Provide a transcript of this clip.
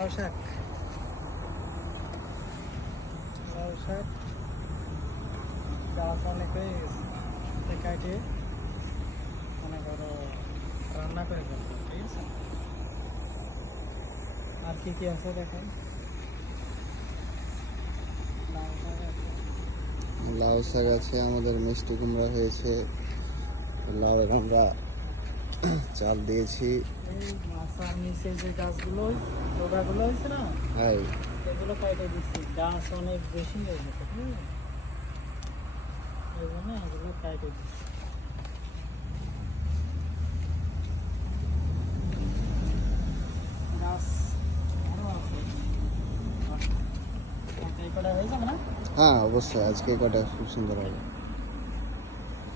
লাউ শাক, লাউ শাক গাছ অনেক হয়ে গেছে, কাটে মনে করো রান্না করে ফেলবো, ঠিক আছে। আর কি কি আছে দেখেন, লাউ শাক আছে, লাউ শাক আছে, আমাদের মিষ্টি কুমড়া হয়েছে, লাউ আমরা চাল দিয়েছি। এই মাছার নিচে যে গাছগুলো ডোগাগুলো হয়েছে না, হ্যাঁ, এগুলো কাটে দিচ্ছি, গাছ অনেক বেশি হয়ে গেছে, ঠিক আছে, এই জন্য এগুলো কাটে দিচ্ছি। গাছ আরও আছে, এই কটা হয়ে যাবে না? হ্যাঁ অবশ্যই আজকে কটা খুব সুন্দর হবে।